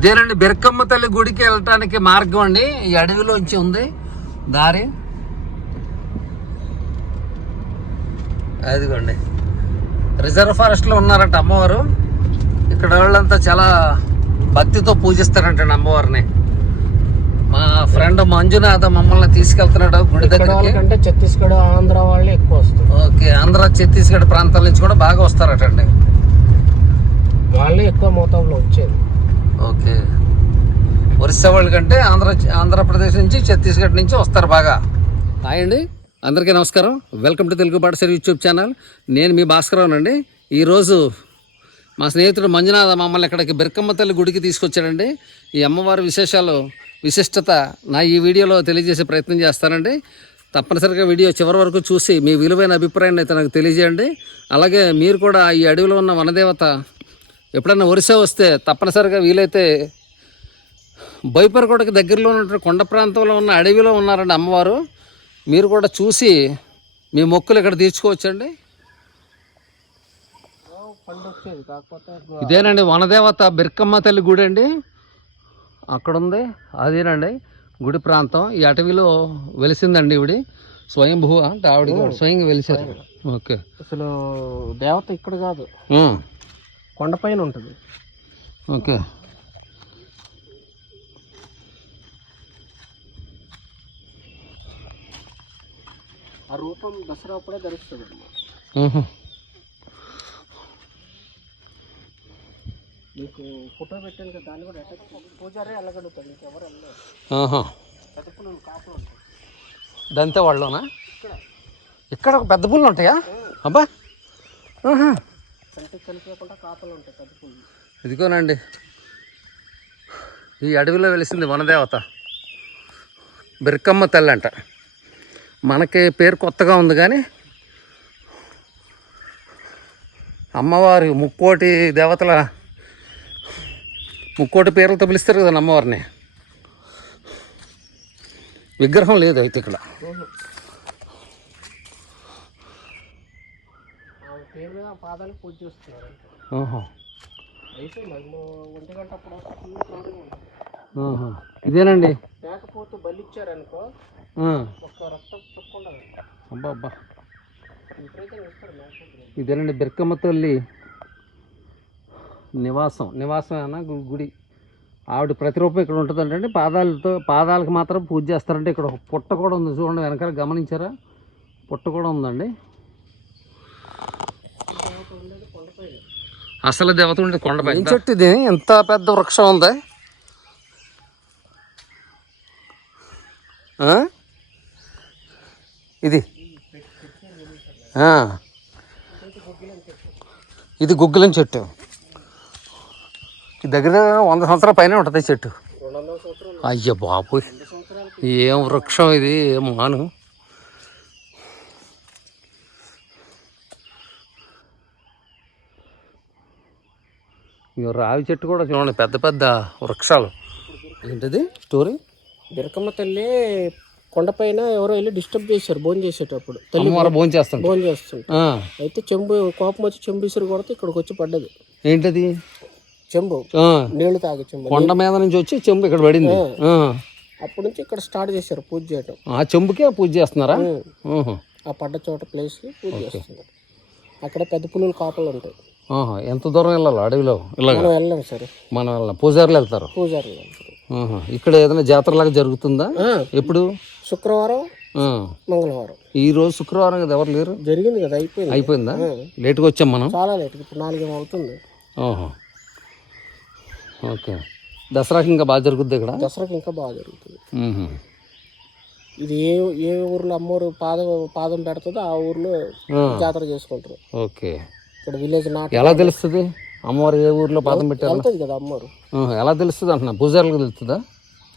ఇదేనండి బెరకమ్మ తల్లి గుడికి వెళ్ళటానికి మార్గం అండి. ఈ అడవిలోంచి ఉంది. దారి. అదిగోండి. రిజర్వ్ ఫారెస్ట్లో ఉన్నారట అమ్మవారు. ఇక్కడ వాళ్ళంతా చాలా భక్తితో పూజిస్తారంటండి అమ్మవారిని. మా ఫ్రెండ్ మంజునాథ మమ్మల్ని తీసుకెళ్తున్నాడు గుడి దగ్గరికి. వాళ్ళకంటే ఛత్తీస్గఢ్ ఆంధ్ర వాళ్ళే ఎక్కువ వస్తారు. ఓకే ఆంధ్ర ఛత్తీస్గఢ్ ప్రాంతాల నుంచి కూడా బాగా వస్తారటండి. వాళ్ళే ఎక్కువ మోతాదులో వచ్చేది. ఓకే. ఒరిస్సా వాళ్ళ కంటే ఆంధ్ర ఆంధ్రప్రదేశ్ నుంచి ఛత్తీస్గఢ్ నుంచి వస్తారు బాగా. హాయ్ అండి. అందరికీ నమస్కారం. వెల్కమ్ టు తెలుగు పాఠశాల యూట్యూబ్ ఛానల్. నేను మీ భాస్కరరావు అండి. ఈరోజు మా స్నేహితుడు మంజునాథ మమ్మల్ని ఇక్కడికి బెరకమ్మ తల్లి గుడికి తీసుకొచ్చాడండి. ఈ అమ్మవారి విశేషాలు విశిష్టత నా ఈ వీడియోలో తెలియజేసే ప్రయత్నం చేస్తానండి. తప్పనిసరిగా వీడియో చివరి వరకు చూసి మీ విలువైన అభిప్రాయాన్ని అయితే నాకు తెలియజేయండి. అలాగే మీరు కూడా ఈ అడవిలో ఉన్న వనదేవత ఎప్పుడైనా ఒరిస్సా వస్తే తప్పనిసరిగా వీలైతే బైపరకోటకి దగ్గరలో ఉన్నటువంటి కొండ ప్రాంతంలో ఉన్న అడవిలో ఉన్నారండి అమ్మవారు. మీరు కూడా చూసి మీ మొక్కులు ఇక్కడ తీర్చుకోవచ్చండి. ఇదేనండి వనదేవత బిర్కమ్మ తల్లి గుడి అండి. అక్కడ ఉంది అదేనండి గుడి ప్రాంతం. ఈ అటవీలో వెలిసిందండి ఇవిడి స్వయంభూ అంటే ఆవిడ స్వయంగా వెలిసారు ఓకే. అసలు దేవత ఇక్కడ కాదు. కొండపైన ఉంటుంది. ఓకే. ఆ రూపం దసరా అప్పుడే ధరిస్తుంది మీకు ఫోటో పెట్టాను కదా దాన్ని కూడా పూజారే వెళ్ళగలుగుతాడు వెళ్ళలేదు. పెద్ద పుల్లలు కాపులు ఉంటాయి దంతే వాళ్ళలోనా? ఇక్కడ. ఒక పెద్ద పుల్లు ఉంటాయా? అబ్బా. కనిపించకుండా కాపులు ఉంటాయి ఇదిగోనండి. ఈ అడవిలో వెలిసింది వనదేవత బిర్కమ్మ తల్లి అంట. మనకి పేరు కొత్తగా ఉంది కానీ అమ్మవారి ముక్కోటి దేవతల ముక్కోటి పేర్లతో పిలుస్తారు కదా అమ్మవారిని. విగ్రహం లేదు అయితే ఇక్కడ ఆ పేరు మీద ఆ పాదాలకు పూజ చేస్తున్నారు అంతే. ఆహా. అయిపోయింది అది ఒంటి గంట అప్పుడు వస్తే full ఇదేనండి? లేకపోతే బలి ఇచ్చారనుకో. ఒక్క రక్తం అబ్బా అబ్బా ఇదేనండి బిర్కమ్మ తల్లి నివాసం. నివాసం అన్న గుడి. ఆవిడ ప్రతిరూపం ఇక్కడ ఉంటుందంటే పాదాలతో పాదాలకు మాత్రం పూజ చేస్తారంటే ఇక్కడ ఒక పుట్ట కూడా ఉంది. చూడండి వెనకాల గమనించారా? పుట్ట కూడా ఉందండి. అసలు దేవత ఉండే కొండపై చెట్టు ఇది? ఎంత పెద్ద వృక్షం ఉంది? ఇది. ఆ. ఇది గుగ్గులం చెట్టు. దగ్గర దగ్గర వంద సంవత్సరాల పైన ఉంటుంది చెట్టు. అయ్య సంవత్సరాలు ఏం వృక్షం ఇది? ఏం మాను? రావి చెట్టు కూడా చూడండి పెద్ద పెద్ద వృక్షాలు. ఏంటిది? స్టోరీ? బిరకమ్మ తల్లి కొండపైన ఎవరో వెళ్ళి డిస్టర్బ్ చేశారు భోజనం చేసేటప్పుడు. తల్లి భోజనం చేస్తాం భోజనం చేస్తుంది అయితే చెంబు కోపం వచ్చి చెంబు ఇసురు కొడితే ఇక్కడికి వచ్చి పడ్డది. ఏంటది? చెంబు. ఆ, నీళ్ళు తాగే చెంబు. కొండ మీద నుంచి వచ్చి చెంబు ఇక్కడ పడింది. ఆ. అప్పటి నుంచి ఇక్కడ స్టార్ట్ చేశారు పూజ చేయటం. ఆ చెంబుకే పూజ చేస్తున్నారా. ఆ. పడ్డ చోట ప్లేస్ పూజ చేస్తున్నారు. అక్కడ పెద్ద పులులు కాపలు ఉంటాయి. ఎంత దూరం వెళ్ళాలి అడవిలో? ఇలాగ. మనం వెళ్ళాం సరే. మనం వెళ్ళాం పూజారులు వెళ్తారు. పూజారులు. ఇక్కడ ఏదైనా జాతరలాగా జరుగుతుందా? ఆ, ఎప్పుడు? శుక్రవారం. మంగళవారం. ఈ రోజు శుక్రవారం కదా ఎవరు లేరు? జరిగింది కదా అయిపోయింది. అయిపోయిందా? లేట్గా వచ్చాం మనం. చాలా లేట్ ఇప్పుడు నాలుగేమో అవుతుంది. ఓహో. ఓకే. దసరాకి ఇంకా బాగా జరుగుద్ది ఇక్కడ? దసరాకి ఇంకా బాగా జరుగుతుంది. ఇది ఏ ఏ ఊర్లో అమ్మవారు పాదం పాదం పెడుతుందో ఆ ఊర్లో. జాతర చేసుకుంటారు. ఓకే. ఇక్కడ విలేజ్ నాట్ ఎలా తెలుస్తుంది? అమ్మవారు ఏ ఊర్లో పాదం పెట్టారు? వెళ్తుంది కదా అమ్మవారు. ఎలా తెలుస్తుంది అంటున్నా? పూజారులకు తెలుస్తుందా?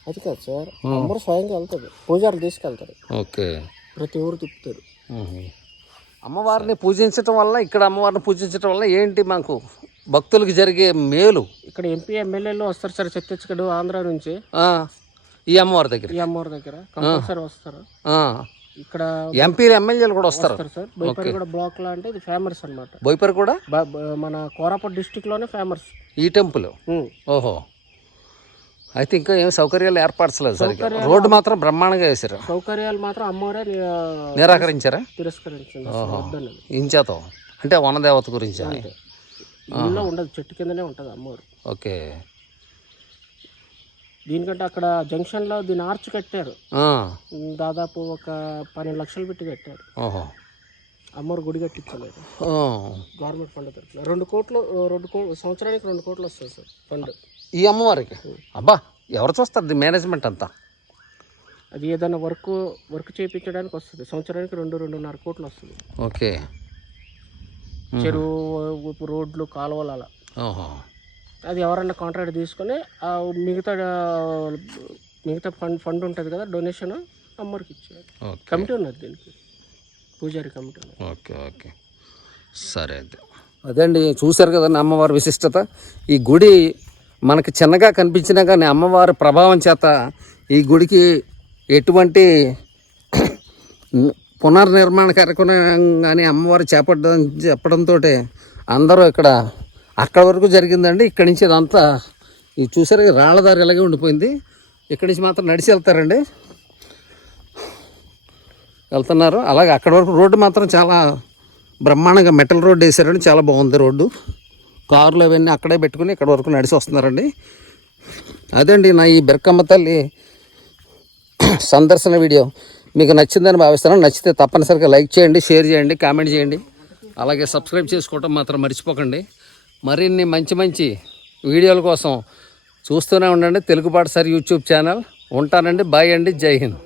అది కాదు సార్. అమ్మవారు స్వయంగా వెళ్తుంది. పూజారులు తీసుకెళ్తారు ఓకే. ప్రతి ఊరు తిప్పుతారు. అమ్మవారిని పూజించటం వల్ల ఇక్కడ అమ్మవారిని పూజించటం వల్ల ఏంటి మాకు భక్తులకు జరిగే మేలు? ఇక్కడ ఎంపీ ఎమ్మెల్యేలు వస్తారు సార్ ఛత్తీస్గఢ్ ఆంధ్ర నుంచి. ఆ, ఈ అమ్మవారి దగ్గర. ఈ అమ్మవారి దగ్గర. కంపల్సరీ వస్తారు. ఆ. ఇక్కడ ఎంపీలు ఎమ్మెల్యేలు కూడా వస్తారు. సార్. బోయపల్లిగూడ బ్లాక్లో అంటే ఇది ఫేమస్ అనమాట బోయపర్ కూడా? మన కోరాపట్ డిస్టిక్లోనే ఫేమస్ ఈ టెంపుల్? ఓహో. అయితే ఇంకా ఏం సౌకర్యాలు ఏర్పరచలేదు సరిగ్గా. రోడ్డు మాత్రం బ్రహ్మాండంగా వేసారు సౌకర్యాలు మాత్రం అమ్మవారే నిరాకరించారా? వద్దన్నది. ఇంచేతం. అంటే వనదేవత గురించి? ఉండదు చెట్టు కిందనే ఉంటుంది అమ్మవారు. ఓకే. దీనికంటే అక్కడ జంక్షన్లో దీని ఆర్చ్ కట్టారు. దాదాపు ఒక పన్నెండు లక్షలు పెట్టి కట్టారు. అమ్మవారు గుడి కట్టించలేదు. గవర్నమెంట్ ఫండ్ తరఫున. రెండు కోట్లు రెండు కో సంవత్సరానికి రెండు కోట్లు వస్తుంది సార్ ఫండ్. ఈ అమ్మవారికి? అబ్బా ఎవరు చూస్తారు మేనేజ్మెంట్ అంతా? అది ఏదైనా వర్క్ వర్క్ చేయించడానికి వస్తుంది. సంవత్సరానికి రెండు రెండున్నర కోట్లు వస్తుంది. ఓకే. చెరువు రోడ్లు కాలువలు అలా. ఓహో. అది ఎవరన్నా కాంట్రాక్ట్ తీసుకొని ఆ మిగతా మిగతా ఫండ్ ఫండ్ ఉంటుంది కదా డొనేషన్ అమ్మవారికి ఇచ్చారు ఓకే. కమిటీ ఉన్నది దీనికి. పూజారి కమిటీ ఓకే ఓకే. సరే అయితే. అదండి చూశారు కదండి అమ్మవారి విశిష్టత. ఈ గుడి మనకి చిన్నగా కనిపించినా కానీ అమ్మవారి ప్రభావం చేత ఈ గుడికి ఎటువంటి పునర్నిర్మాణ కార్యక్రమం కానీ అమ్మవారు చేపట్టడం చెప్పడంతో అందరూ ఇక్కడ అక్కడ వరకు జరిగిందండి. ఇక్కడి నుంచి ఇదంతా ఇది చూసారు ఈ దారి ఇలాగే ఉండిపోయింది. ఇక్కడి నుంచి మాత్రం నడిచి వెళ్తారండి. వెళ్తున్నారు. అలాగే అక్కడ వరకు రోడ్డు మాత్రం చాలా బ్రహ్మాండంగా మెటల్ రోడ్డు వేసారండి. చాలా బాగుంది రోడ్డు. కార్లు అవన్నీ అక్కడే పెట్టుకుని ఇక్కడ వరకు నడిచి వస్తున్నారండి. అదండి నా ఈ బెరకమ్మ తల్లి సందర్శన వీడియో. మీకు నచ్చిందని భావిస్తాను నచ్చితే తప్పనిసరిగా లైక్ చేయండి షేర్ చేయండి కామెంట్ చేయండి. అలాగే సబ్స్క్రైబ్ చేసుకోవటం మాత్రం మర్చిపోకండి. మరిన్ని మంచి మంచి వీడియోల కోసం చూస్తూనే ఉండండి. తెలుగుపాటు సార్ యూట్యూబ్ ఛానల్. ఉంటానండి. బాయ్ అండి. జై హింద్.